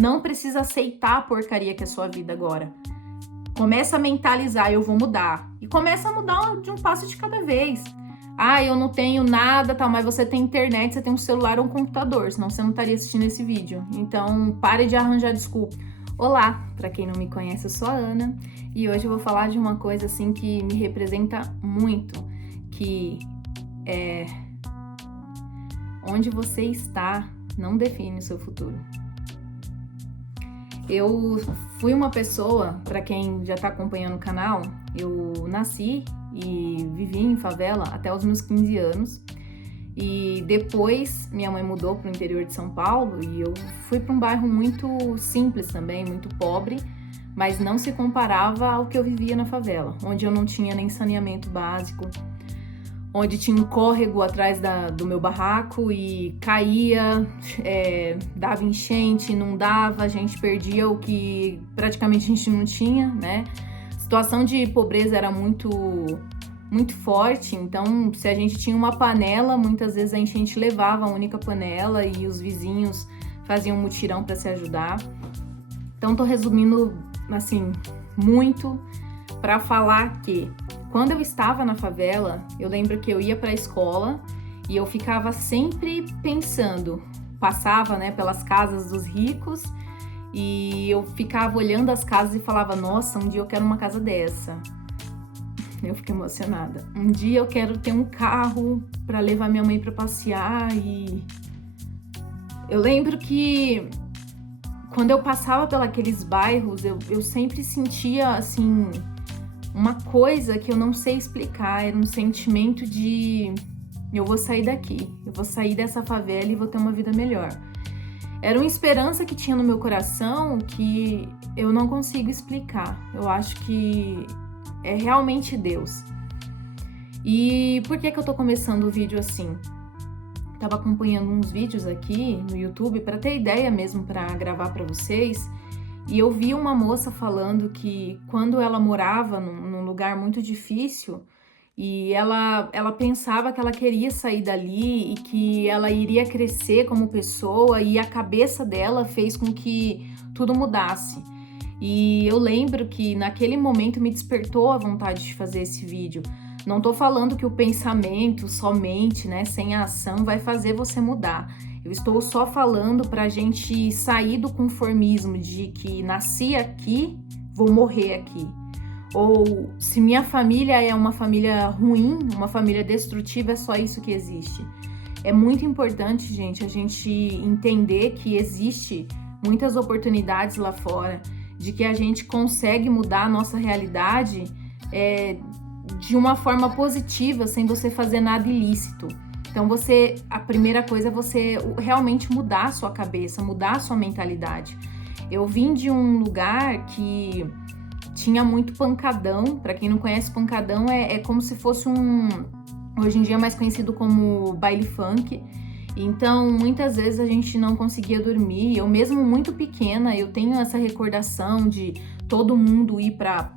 não precisa aceitar a porcaria que é a sua vida agora. Começa a mentalizar, eu vou mudar. E começa a mudar de um passo de cada vez. Eu não tenho nada, tal, mas você tem internet, você tem um celular ou um computador, senão você não estaria assistindo esse vídeo. Então, pare de arranjar desculpa. Olá, para quem não me conhece, eu sou a Ana, e hoje eu vou falar de uma coisa assim que me representa muito, que é onde você está não define o seu futuro. Eu fui uma pessoa, para quem já está acompanhando o canal, eu nasci e vivi em favela até os meus 15 anos. E depois minha mãe mudou para o interior de São Paulo e eu fui para um bairro muito simples também, muito pobre, mas não se comparava ao que eu vivia na favela, onde eu não tinha nem saneamento básico, onde tinha um córrego atrás do meu barraco e caía, dava enchente, inundava, a gente perdia o que praticamente a gente não tinha, né? A situação de pobreza era muito forte, então se a gente tinha uma panela, muitas vezes a enchente levava a única panela e os vizinhos faziam um mutirão para se ajudar. Então tô resumindo assim muito para falar que quando eu estava na favela, eu lembro que eu ia para a escola e eu ficava sempre pensando, passava, né, pelas casas dos ricos e eu ficava olhando as casas e falava, nossa, um dia eu quero uma casa dessa. Eu fiquei emocionada. Um dia eu quero ter um carro para levar minha mãe para passear e eu lembro que quando eu passava pelos bairros, eu sempre sentia assim uma coisa que eu não sei explicar, era um sentimento de eu vou sair daqui, eu vou sair dessa favela e vou ter uma vida melhor. Era uma esperança que tinha no meu coração que eu não consigo explicar. Eu acho que é realmente Deus. E por que eu tô começando o vídeo assim? Tava acompanhando uns vídeos aqui no YouTube para ter ideia mesmo para gravar para vocês. E eu vi uma moça falando que quando ela morava num lugar muito difícil e ela pensava que ela queria sair dali e que ela iria crescer como pessoa e a cabeça dela fez com que tudo mudasse. E eu lembro que naquele momento me despertou a vontade de fazer esse vídeo. Não tô falando que o pensamento somente, né, sem a ação vai fazer você mudar. Eu estou só falando pra gente sair do conformismo de que nasci aqui, vou morrer aqui. Ou se minha família é uma família ruim, uma família destrutiva, é só isso que existe. É muito importante, gente, a gente entender que existe muitas oportunidades lá fora, de que a gente consegue mudar a nossa realidade de uma forma positiva, sem você fazer nada ilícito. Então a primeira coisa é você realmente mudar a sua cabeça, mudar a sua mentalidade. Eu vim de um lugar que tinha muito pancadão. Para quem não conhece, pancadão é como se fosse hoje em dia mais conhecido como baile funk. Então, muitas vezes a gente não conseguia dormir. Eu mesmo muito pequena, eu tenho essa recordação de todo mundo ir para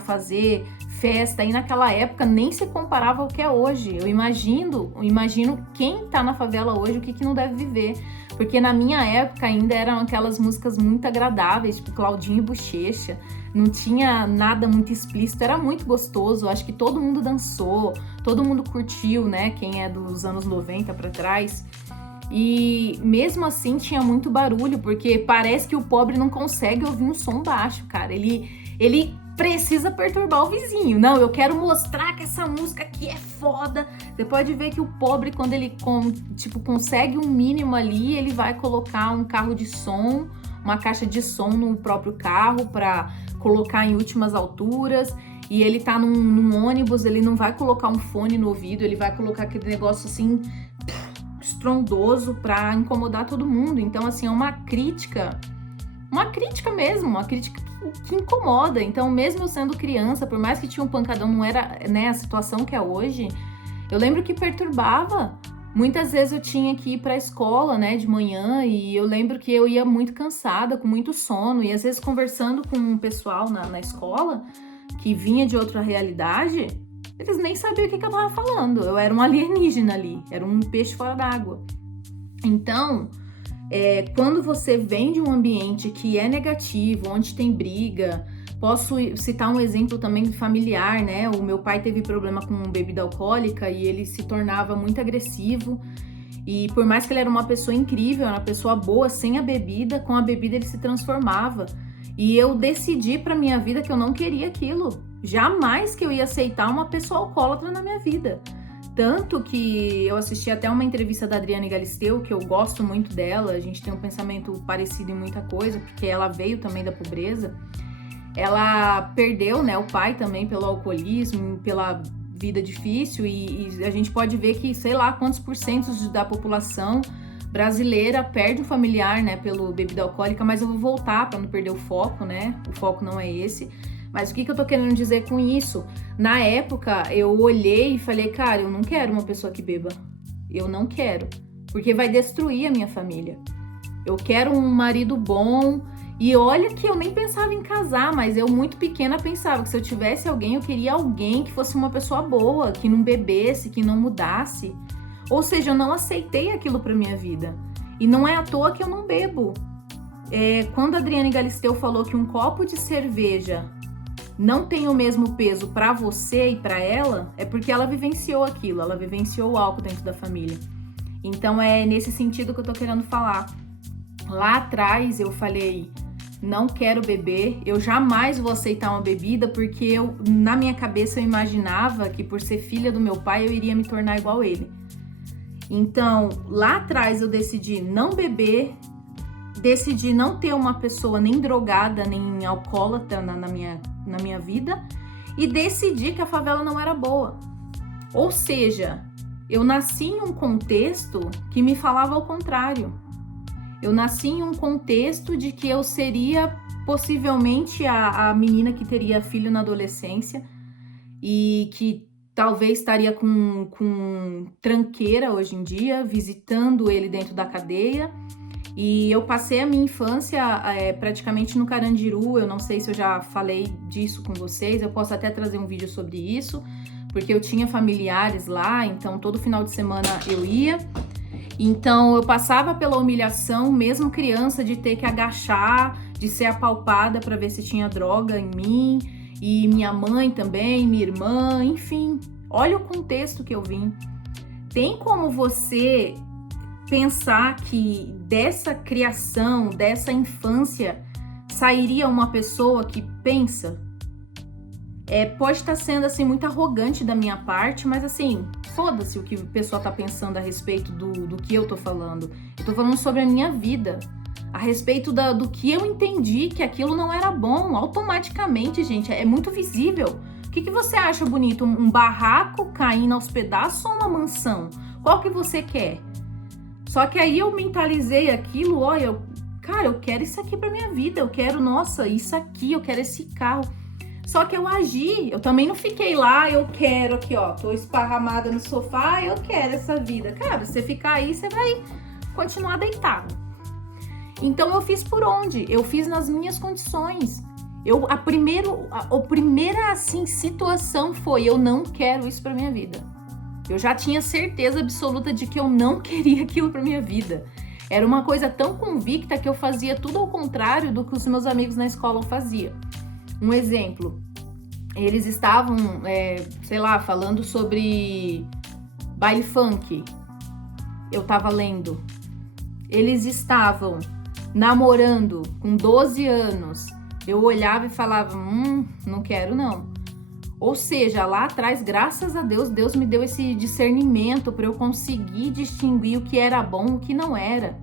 fazer festa, e naquela época nem se comparava ao que é hoje. Eu imagino quem tá na favela hoje, o que não deve viver. Porque na minha época ainda eram aquelas músicas muito agradáveis, tipo Claudinho e Bochecha. Não tinha nada muito explícito, era muito gostoso. Acho que todo mundo dançou, todo mundo curtiu, né? Quem é dos anos 90 para trás. E mesmo assim tinha muito barulho, porque parece que o pobre não consegue ouvir um som baixo, cara. Ele precisa perturbar o vizinho. Não, eu quero mostrar que essa música aqui é foda. Você pode ver que o pobre, quando ele consegue um mínimo ali, ele vai colocar um carro de som, uma caixa de som no próprio carro para colocar em últimas alturas. E ele tá num ônibus, ele não vai colocar um fone no ouvido, ele vai colocar aquele negócio assim estrondoso para incomodar todo mundo. Então, assim, é uma crítica mesmo, uma crítica que incomoda. Então, mesmo eu sendo criança, por mais que tinha um pancadão, não era, né, a situação que é hoje, eu lembro que perturbava. Muitas vezes eu tinha que ir para a escola, né, de manhã, e eu lembro que eu ia muito cansada, com muito sono, e às vezes conversando com um pessoal na escola que vinha de outra realidade, eles nem sabiam o que eu tava falando. Eu era um alienígena ali, era um peixe fora d'água. Então, Quando você vem de um ambiente que é negativo, onde tem briga, posso citar um exemplo também familiar, né? O meu pai teve problema com bebida alcoólica e ele se tornava muito agressivo. E por mais que ele era uma pessoa incrível, era uma pessoa boa sem a bebida, com a bebida ele se transformava. E eu decidi pra minha vida que eu não queria aquilo. Jamais que eu ia aceitar uma pessoa alcoólatra na minha vida. Tanto que eu assisti até uma entrevista da Adriane Galisteu, que eu gosto muito dela, a gente tem um pensamento parecido em muita coisa, porque ela veio também da pobreza. Ela perdeu, né, o pai também pelo alcoolismo, pela vida difícil, e a gente pode ver que, sei lá, quantos porcentos da população brasileira perde um familiar, né, pelo bebida alcoólica, mas eu vou voltar para não perder o foco, né, o foco não é esse. Mas o que eu tô querendo dizer com isso? Na época, eu olhei e falei, cara, eu não quero uma pessoa que beba. Eu não quero, porque vai destruir a minha família. Eu quero um marido bom. E olha que eu nem pensava em casar, mas eu muito pequena pensava que se eu tivesse alguém, eu queria alguém que fosse uma pessoa boa, que não bebesse, que não mudasse. Ou seja, eu não aceitei aquilo pra minha vida. E não é à toa que eu não bebo. Quando a Adriane Galisteu falou que um copo de cerveja não tem o mesmo peso pra você e pra ela, é porque ela vivenciou aquilo, ela vivenciou o álcool dentro da família. Então é nesse sentido que eu tô querendo falar. Lá atrás eu falei, não quero beber, eu jamais vou aceitar uma bebida, porque na minha cabeça eu imaginava que por ser filha do meu pai eu iria me tornar igual ele. Então, lá atrás eu decidi não beber, decidi não ter uma pessoa nem drogada, nem alcoólatra na minha vida, e decidi que a favela não era boa. Ou seja, eu nasci em um contexto que me falava ao contrário. Eu nasci em um contexto de que eu seria possivelmente a menina que teria filho na adolescência e que talvez estaria com tranqueira hoje em dia, visitando ele dentro da cadeia. E eu passei a minha infância praticamente no Carandiru. Eu não sei se eu já falei disso com vocês, eu posso até trazer um vídeo sobre isso, porque eu tinha familiares lá, então todo final de semana eu ia. Então eu passava pela humilhação, mesmo criança, de ter que agachar, de ser apalpada para ver se tinha droga em mim, e minha mãe também, minha irmã, enfim. Olha o contexto que eu vim. Tem como você pensar que dessa criação, dessa infância, sairia uma pessoa que pensa? Pode estar sendo assim muito arrogante da minha parte, mas assim, foda-se o que a pessoa tá pensando a respeito do que eu tô falando. Eu tô falando sobre a minha vida, a respeito do que eu entendi que aquilo não era bom. Automaticamente, gente, é muito visível. O que você acha bonito? Um barraco caindo aos pedaços ou uma mansão? Qual que você quer? Só que aí eu mentalizei aquilo, olha, cara, eu quero isso aqui pra minha vida, eu quero, nossa, isso aqui, eu quero esse carro. Só que eu agi, eu também não fiquei lá, eu quero aqui, ó, tô esparramada no sofá, eu quero essa vida. Cara, você ficar aí, você vai continuar deitado. Então eu fiz por onde? Eu fiz nas minhas condições. A primeira assim, situação foi, eu não quero isso pra minha vida. Eu já tinha certeza absoluta de que eu não queria aquilo pra minha vida. Era uma coisa tão convicta que eu fazia tudo ao contrário do que os meus amigos na escola faziam. Um exemplo, eles estavam, sei lá, falando sobre baile funk. Eu tava lendo. Eles estavam namorando com 12 anos. Eu olhava e falava, não quero não. Ou seja, lá atrás, graças a Deus, Deus me deu esse discernimento para eu conseguir distinguir o que era bom e o que não era.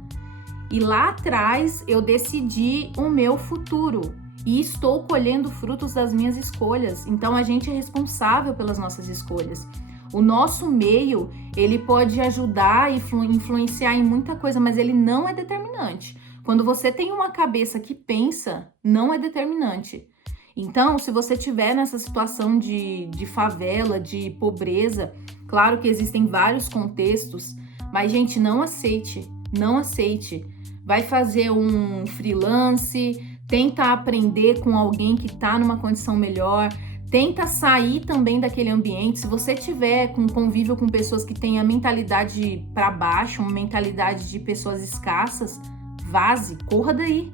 E lá atrás eu decidi o meu futuro. E estou colhendo frutos das minhas escolhas. Então a gente é responsável pelas nossas escolhas. O nosso meio, ele pode ajudar e influenciar em muita coisa, mas ele não é determinante. Quando você tem uma cabeça que pensa, não é determinante. Então, se você estiver nessa situação de favela, de pobreza, claro que existem vários contextos, mas, gente, não aceite, não aceite. Vai fazer um freelance, tenta aprender com alguém que está numa condição melhor, Tenta sair também daquele ambiente. Se você tiver com convívio com pessoas que têm a mentalidade para baixo, uma mentalidade de pessoas escassas, vaze, corra daí.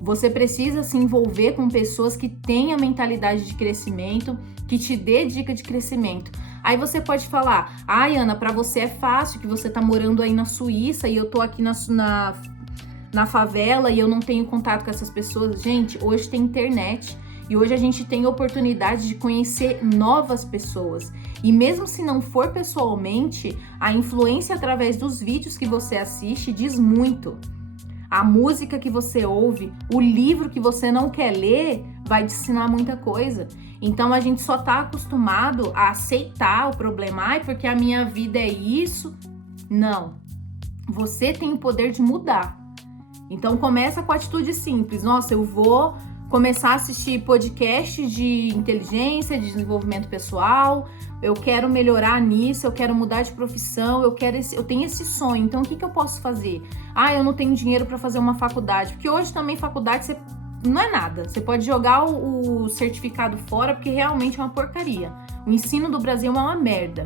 Você precisa se envolver com pessoas que têm a mentalidade de crescimento, que te dê dica de crescimento. Aí você pode falar, ai Ana, para você é fácil, que você tá morando aí na Suíça e eu tô aqui na favela e eu não tenho contato com essas pessoas. Gente, hoje tem internet e hoje a gente tem oportunidade de conhecer novas pessoas. E mesmo se não for pessoalmente, a influência através dos vídeos que você assiste diz muito. A música que você ouve, o livro que você não quer ler, vai te ensinar muita coisa. Então a gente só tá acostumado a aceitar o problema. Ai, porque a minha vida é isso. Não. Você tem o poder de mudar. Então começa com a atitude simples. Nossa, eu vou começar a assistir podcasts de inteligência, de desenvolvimento pessoal. Eu quero melhorar nisso, eu quero mudar de profissão, eu tenho esse sonho. Então o que eu posso fazer? Ah, eu não tenho dinheiro para fazer uma faculdade. Porque hoje também faculdade não é nada. Você pode jogar o certificado fora porque realmente é uma porcaria. O ensino do Brasil é uma merda.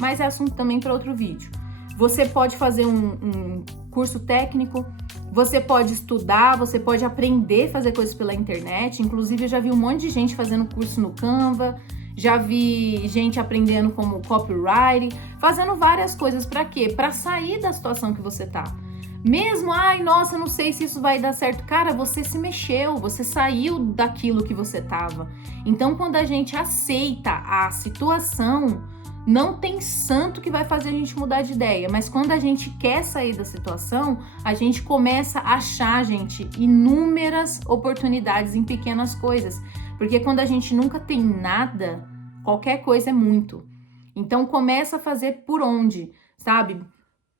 Mas é assunto também para outro vídeo. Você pode fazer um curso técnico, você pode estudar, você pode aprender a fazer coisas pela internet. Inclusive, eu já vi um monte de gente fazendo curso no Canva, já vi gente aprendendo como copyright, fazendo várias coisas. Para quê? Para sair da situação que você tá. Mesmo, ai, nossa, não sei se isso vai dar certo. Cara, você se mexeu, você saiu daquilo que você tava. Então, quando a gente aceita a situação, não tem santo que vai fazer a gente mudar de ideia, mas quando a gente quer sair da situação, a gente começa a achar, gente, inúmeras oportunidades em pequenas coisas, porque quando a gente nunca tem nada, qualquer coisa é muito. Então começa a fazer por onde, sabe?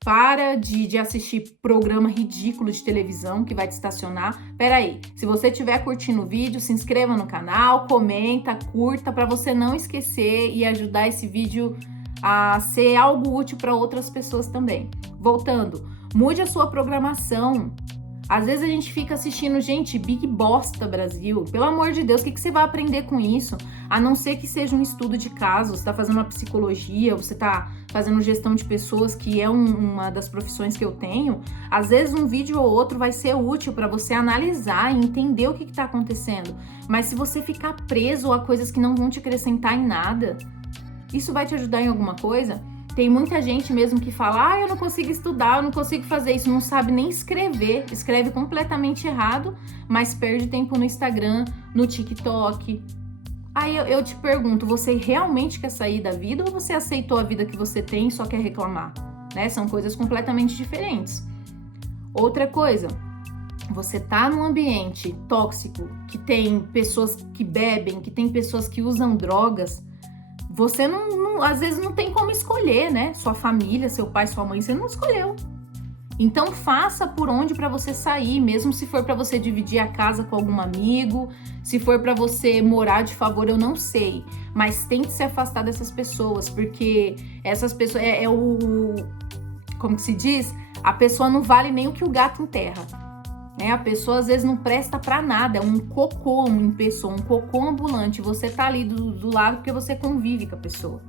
Para de assistir programa ridículo de televisão que vai te estacionar. Peraí, se você estiver curtindo o vídeo, se inscreva no canal, comenta, curta, para você não esquecer e ajudar esse vídeo a ser algo útil para outras pessoas também. Voltando, mude a sua programação. Às vezes a gente fica assistindo, gente, Big Bosta Brasil. Pelo amor de Deus, o que você vai aprender com isso? A não ser que seja um estudo de caso, você está fazendo uma psicologia, você está fazendo gestão de pessoas, que é uma das profissões que eu tenho. Às vezes um vídeo ou outro vai ser útil para você analisar e entender o que está acontecendo. Mas se você ficar preso a coisas que não vão te acrescentar em nada, isso vai te ajudar em alguma coisa? Tem muita gente mesmo que fala, ah, eu não consigo estudar, eu não consigo fazer isso, não sabe nem escrever, escreve completamente errado, mas perde tempo no Instagram, no TikTok. Aí eu te pergunto, você realmente quer sair da vida ou você aceitou a vida que você tem e só quer reclamar? Né? São coisas completamente diferentes. Outra coisa, você tá num ambiente tóxico, que tem pessoas que bebem, que tem pessoas que usam drogas, você não, às vezes não tem como escolher, né? Sua família, seu pai, sua mãe, você não escolheu. Então faça por onde para você sair, mesmo se for para você dividir a casa com algum amigo, se for para você morar de favor, eu não sei. Mas tente se afastar dessas pessoas, porque essas pessoas como que se diz? A pessoa não vale nem o que o gato enterra. Né? A pessoa às vezes não presta pra nada, é um cocô em pessoa, um cocô ambulante. Você tá ali do lado porque você convive com a pessoa.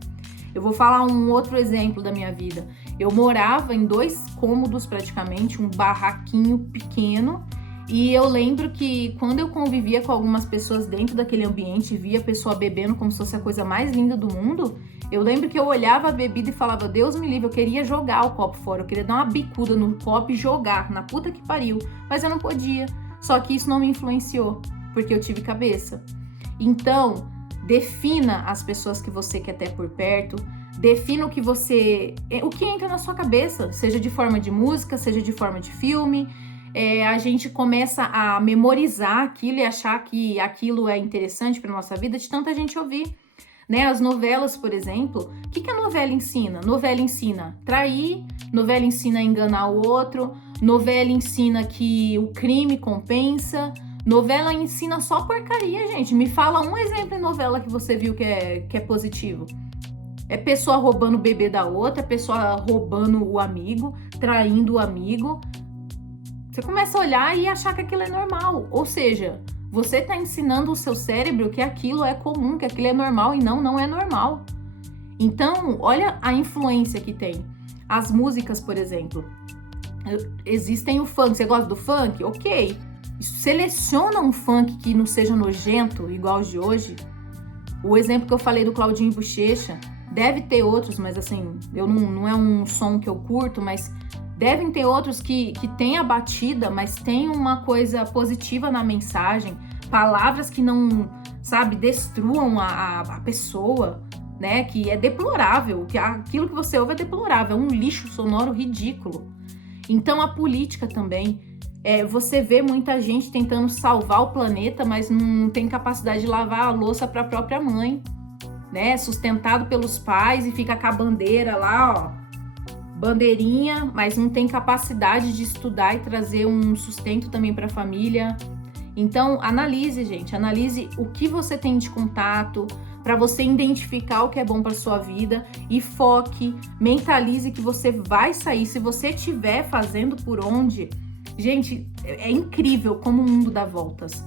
Eu vou falar um outro exemplo da minha vida. Eu morava em 2 cômodos praticamente, um barraquinho pequeno, e eu lembro que quando eu convivia com algumas pessoas dentro daquele ambiente, via a pessoa bebendo como se fosse a coisa mais linda do mundo, eu lembro que eu olhava a bebida e falava, Deus me livre, eu queria jogar o copo fora, eu queria dar uma bicuda no copo e jogar, na puta que pariu, mas eu não podia. Só que isso não me influenciou, porque eu tive cabeça. Então, defina as pessoas que você quer ter por perto, defina o que entra na sua cabeça, seja de forma de música, seja de forma de filme. A gente começa a memorizar aquilo e achar que aquilo é interessante para nossa vida de tanta gente ouvir. Né? As novelas, por exemplo, o que a novela ensina? Novela ensina trair, novela ensina enganar o outro, novela ensina que o crime compensa, novela ensina só porcaria, gente. Me fala um exemplo em novela que você viu que é positivo. É pessoa roubando o bebê da outra, é pessoa roubando o amigo, traindo o amigo. Você começa a olhar e achar que aquilo é normal. Ou seja, você tá ensinando o seu cérebro que aquilo é comum, que aquilo é normal, e não é normal. Então, olha a influência que tem. As músicas, por exemplo, existem o funk. Você gosta do funk? Ok. Seleciona um funk que não seja nojento, igual os de hoje. O exemplo que eu falei do Claudinho Buchecha, deve ter outros, mas assim, não é um som que eu curto, mas devem ter outros que tem a batida, mas tem uma coisa positiva na mensagem, palavras que não, sabe, destruam a pessoa, né, que é deplorável, que aquilo que você ouve é deplorável, é um lixo sonoro ridículo. Então a política também, você vê muita gente tentando salvar o planeta, mas não tem capacidade de lavar a louça para a própria mãe, né, sustentado pelos pais e fica com a bandeira lá, ó, bandeirinha, mas não tem capacidade de estudar e trazer um sustento também para a família. Então analise, gente, analise o que você tem de contato, para você identificar o que é bom para sua vida e foque, mentalize que você vai sair. Se você estiver fazendo por onde, gente, é incrível como o mundo dá voltas.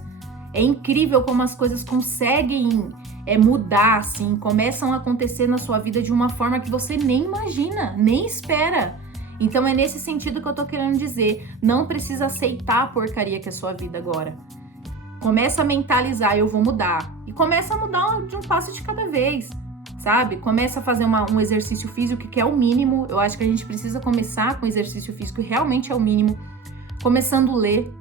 É incrível como as coisas conseguem mudar, assim, começam a acontecer na sua vida de uma forma que você nem imagina, nem espera. Então é nesse sentido que eu tô querendo dizer, não precisa aceitar a porcaria que é a sua vida agora. Começa a mentalizar, eu vou mudar. E começa a mudar de um passo de cada vez, sabe? Começa a fazer um exercício físico, que é o mínimo. Eu acho que a gente precisa começar com exercício físico, que realmente é o mínimo. Começando a ler.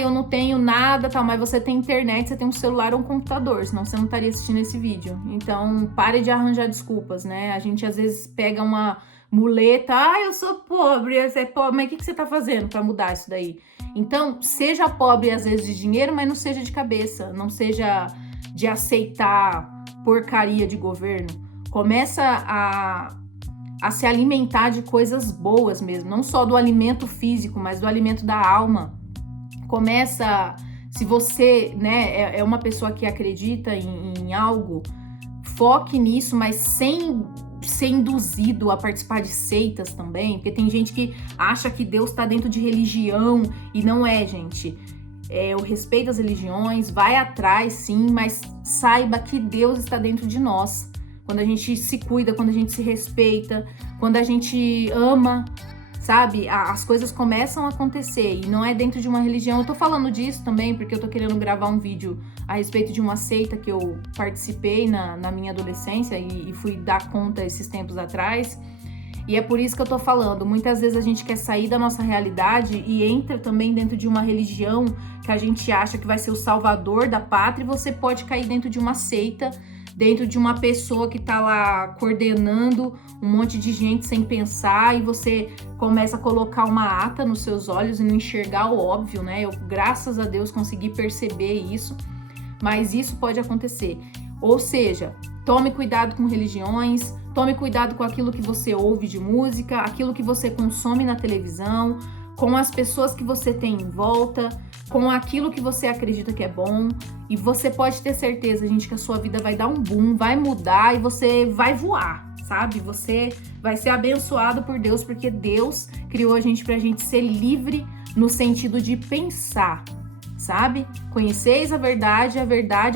Eu não tenho nada, tal, mas você tem internet, você tem um celular ou um computador, senão você não estaria assistindo esse vídeo. Então, pare de arranjar desculpas, né? A gente, às vezes, pega uma muleta, eu sou pobre, você é pobre, mas o que você tá fazendo para mudar isso daí? Então, seja pobre às vezes de dinheiro, mas não seja de cabeça, não seja de aceitar porcaria de governo. Começa a se alimentar de coisas boas mesmo, não só do alimento físico, mas do alimento da alma. Começa, se você, né, é uma pessoa que acredita em algo, foque nisso, mas sem ser induzido a participar de seitas também, porque tem gente que acha que Deus está dentro de religião e não é, gente. Eu respeito as religiões, vai atrás sim, mas saiba que Deus está dentro de nós. Quando a gente se cuida, quando a gente se respeita, quando a gente ama, sabe? As coisas começam a acontecer e não é dentro de uma religião. Eu tô falando disso também porque eu tô querendo gravar um vídeo a respeito de uma seita que eu participei na minha adolescência e fui dar conta esses tempos atrás. E é por isso que eu tô falando. Muitas vezes a gente quer sair da nossa realidade e entra também dentro de uma religião que a gente acha que vai ser o salvador da pátria, e você pode cair dentro de uma seita, dentro de uma pessoa que tá lá coordenando um monte de gente sem pensar, e você começa a colocar uma ata nos seus olhos e não enxergar o óbvio, né? Eu, graças a Deus, consegui perceber isso, mas isso pode acontecer. Ou seja, tome cuidado com religiões, tome cuidado com aquilo que você ouve de música, aquilo que você consome na televisão, com as pessoas que você tem em volta, com aquilo que você acredita que é bom. E você pode ter certeza, gente, que a sua vida vai dar um boom, vai mudar e você vai voar, sabe? Você vai ser abençoado por Deus, porque Deus criou a gente pra gente ser livre no sentido de pensar, sabe? Conheceis a verdade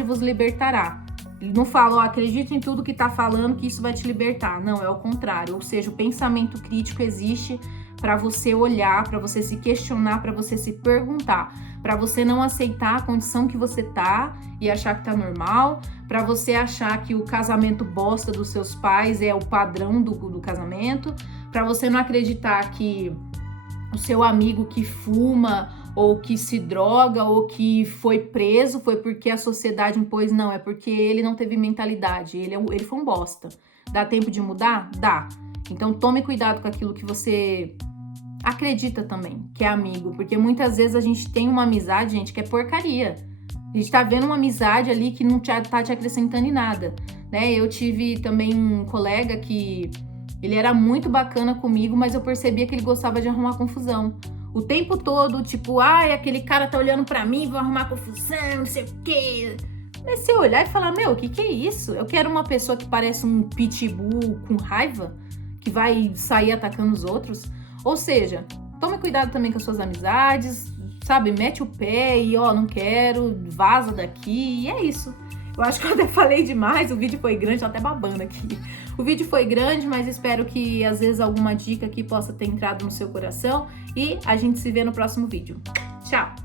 vos libertará. Ele não fala, acredite em tudo que tá falando que isso vai te libertar. Não, é o contrário. Ou seja, o pensamento crítico existe para você olhar, para você se questionar, para você se perguntar, para você não aceitar a condição que você tá e achar que tá normal, para você achar que o casamento bosta dos seus pais é o padrão do casamento, para você não acreditar que o seu amigo que fuma ou que se droga ou que foi preso foi porque a sociedade impôs. Não, é porque ele não teve mentalidade, ele foi um bosta. Dá tempo de mudar? Dá. Então tome cuidado com aquilo que você acredita também, que é amigo, porque muitas vezes a gente tem uma amizade, gente, que é porcaria. A gente tá vendo uma amizade ali que não tá te acrescentando em nada, né? Eu tive também um colega que ele era muito bacana comigo, mas eu percebia que ele gostava de arrumar confusão. O tempo todo, tipo, aquele cara tá olhando pra mim, vou arrumar confusão, não sei o quê. Mas se eu olhar e falar, meu, o que é isso? Eu quero uma pessoa que parece um pitbull com raiva, que vai sair atacando os outros. Ou seja, tome cuidado também com as suas amizades, sabe, mete o pé e ó, não quero, vaza daqui, e é isso. Eu acho que eu até falei demais, o vídeo foi grande, tô até babando aqui. O vídeo foi grande, mas espero que às vezes alguma dica aqui possa ter entrado no seu coração e a gente se vê no próximo vídeo. Tchau!